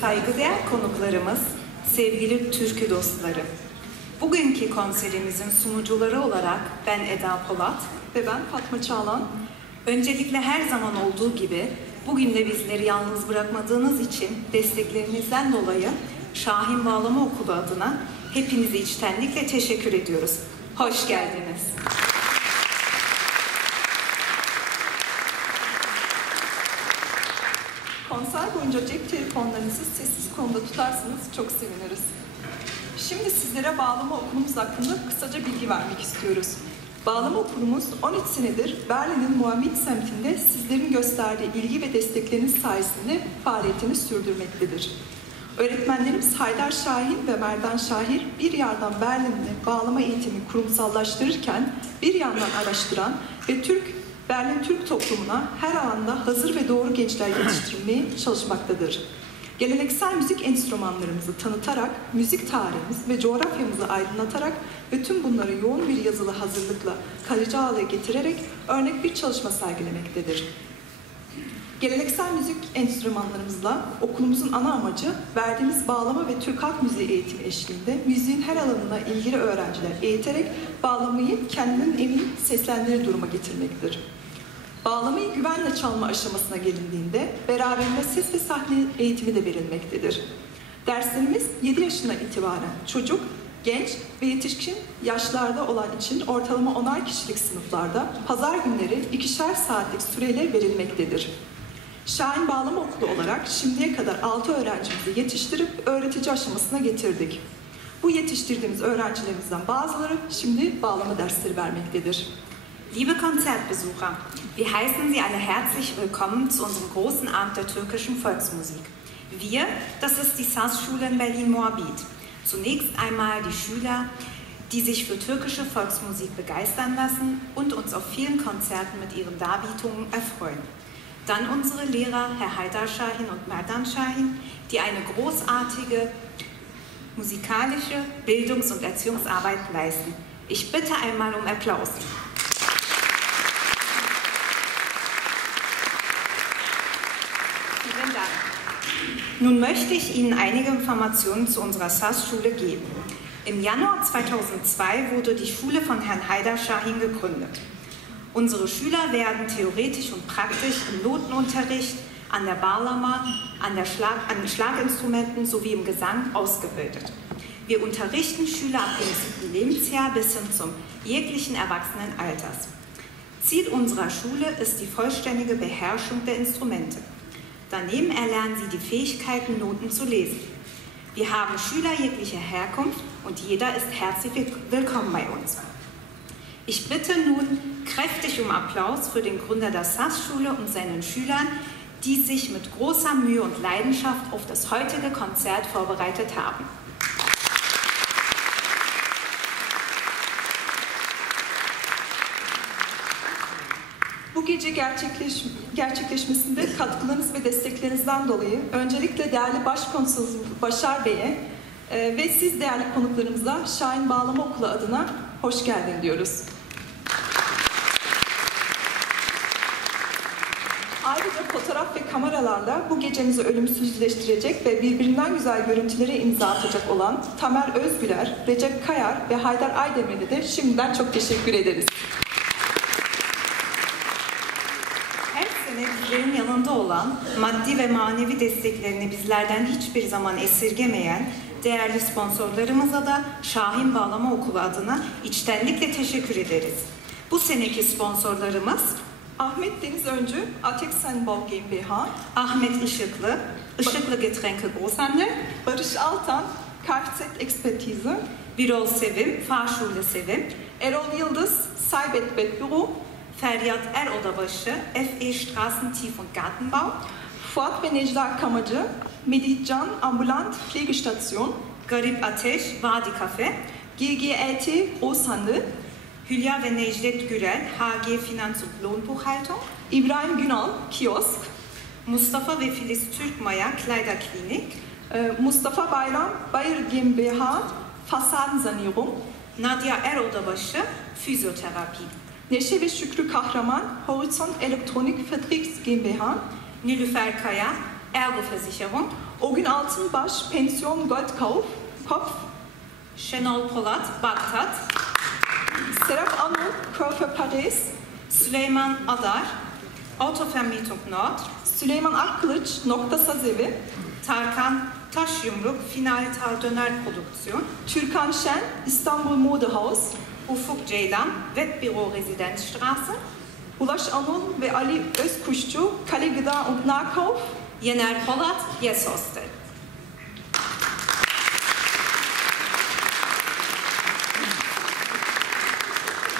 Saygıdeğer konuklarımız, sevgili türkü dostları. Bugünkü konserimizin sunucuları olarak ben Eda Polat Ve ben Fatma Çağlan. Öncelikle her zaman olduğu gibi bugün de bizleri yalnız bırakmadığınız için desteklerinizden dolayı Şahin Bağlama Okulu adına hepinize içtenlikle teşekkür ediyoruz. Hoş geldiniz. Konser boyunca cep telefonlarınızı sessiz konumda tutarsanız çok seviniriz. Şimdi sizlere bağlama okulumuz hakkında kısaca bilgi vermek istiyoruz. Bağlama okulumuz 13 senedir Berlin'in Muhammed semtinde sizlerin gösterdiği ilgi ve destekleriniz sayesinde faaliyetini sürdürmektedir. Öğretmenlerimiz Haydar Şahin ve Merdan Şahir bir yandan Berlin'de bağlama eğitimi kurumsallaştırırken bir yandan araştıran ve Türk Berlin Türk toplumuna her alanda hazır ve doğru gençler yetiştirmeye çalışmaktadır. Geleneksel müzik enstrümanlarımızı tanıtarak, müzik tarihimiz ve coğrafyamızı aydınlatarak ve tüm bunları yoğun bir yazılı hazırlıkla kalıcı hale getirerek örnek bir çalışma sergilemektedir. Geleneksel müzik enstrümanlarımızla okulumuzun ana amacı verdiğimiz bağlama ve Türk halk müziği eğitimi eşliğinde müziğin her alanına ilgili öğrenciler eğiterek bağlamayı kendinin emin seslendirir duruma getirmektir. Bağlamayı güvenle çalma aşamasına gelindiğinde beraberinde ses ve sahne eğitimi de verilmektedir. Derslerimiz 7 yaşına itibaren çocuk, genç ve yetişkin yaşlarda olan için ortalama 10'ar kişilik sınıflarda pazar günleri ikişer saatlik süreyle verilmektedir. Şahin Bağlama Okulu olarak şimdiye kadar 6 öğrencimizi yetiştirip öğretici aşamasına getirdik. Bu yetiştirdiğimiz öğrencilerimizden bazıları şimdi bağlama dersleri vermektedir. Liebe Konzertbesucher, wir heißen Sie alle herzlich willkommen zu unserem großen Abend der türkischen Volksmusik. Wir, das ist die SAS-Schule in Berlin-Moabit. Zunächst einmal die Schüler, die sich für türkische Volksmusik begeistern lassen und uns auf vielen Konzerten mit ihren Darbietungen erfreuen. Dann unsere Lehrer, Herr Haidar Shahin und Merdan Shahin, die eine großartige musikalische Bildungs- und Erziehungsarbeit leisten. Ich bitte einmal um Applaus. Vielen Dank. Nun möchte ich Ihnen einige Informationen zu unserer SAS-Schule geben. Im Januar 2002 wurde die Schule von Herrn Haidar Shahin gegründet. Unsere Schüler werden theoretisch und praktisch im Notenunterricht, an der Barlama, an, der Schlag, an den Schlaginstrumenten sowie im Gesang ausgebildet. Wir unterrichten Schüler ab dem siebten Lebensjahr bis hin zum jeglichen Erwachsenenalters. Ziel unserer Schule ist die vollständige Beherrschung der Instrumente. Daneben erlernen sie die Fähigkeiten, Noten zu lesen. Wir haben Schüler jeglicher Herkunft und jeder ist herzlich willkommen bei uns. Ich bitte nun kräftig um Applaus für den Gründer der SAS-Schule und seinen Schülern, die sich mit großer Mühe und Leidenschaft auf das heutige Konzert vorbereitet haben. Bu gece gerçekleş, gerçekleşmesinde katkılarınız ve desteklerinizden dolayı öncelikle değerli Başkonsolosumuz Başar Bey'e e, ve siz değerli konuklarımıza Şahin Bağlama Okulu adına hoş geldin diyoruz. Ayrıca fotoğraf ve kameralarla bu gecemizi ölümsüzleştirecek ve birbirinden güzel görüntülere imza atacak olan Tamer Özgüler, Recep Kayar ve Haydar Aydemir'e de şimdiden çok teşekkür ederiz. Her sene bizlerin yanında olan, maddi ve manevi desteklerini bizlerden hiçbir zaman esirgemeyen değerli sponsorlarımıza da Şahin Bağlama Okulu adına içtenlikle teşekkür ederiz. Bu seneki sponsorlarımız Ahmet Deniz Öncü, Ateksen Bal GmbH, Ahmet Işıklı, Işıklı Getränke Großhandel, Barış Altan, Kfz Ekspertise, Birol Sevim, Fahrschule Sevim, Erol Yıldız, Saybet Bet Büro, Feryat Er Odabaşı, FE Straßen Tief- und Gartenbau, Fuat ve Necla Kamacı, Meditcan Ambulant Pflegestation, Garip Ateş, Vadi Kafe, GGLT Großhandel, Hülya ve Necdet Gürel, HG Finanz- und Lohnbuchhaltung, İbrahim Günal Kiosk, Mustafa ve Filiz Türkmaya Kleiderklinik, Ee, Mustafa Bayram Bayer GmbH Fassadensanierung, Nadia Erodabaşı Fizyoterapi, Neşe ve Şükrü Kahraman Horizont Elektronik Vertriebs GmbH, Nilüfer Kaya Ergoversicherung, O gün Altınbaş Pensiyon Goldkauf, Kopf, Şenol Polat Bagtat, Serap Anıl Körfer Paris, Süleyman Adar Autovermietung Nord, Süleyman Akkılıç Nokta Sazevi, Tarkan Taşyumruk Finaltal Döner Produktion, Türkan Şen İstanbul Modehaus, Ufuk Ceylan Wettbüro Residenzstraße, Ulaş Anıl ve Ali Özkuşçu Kale Gıda und Nahkauf, Yener Polat Yes.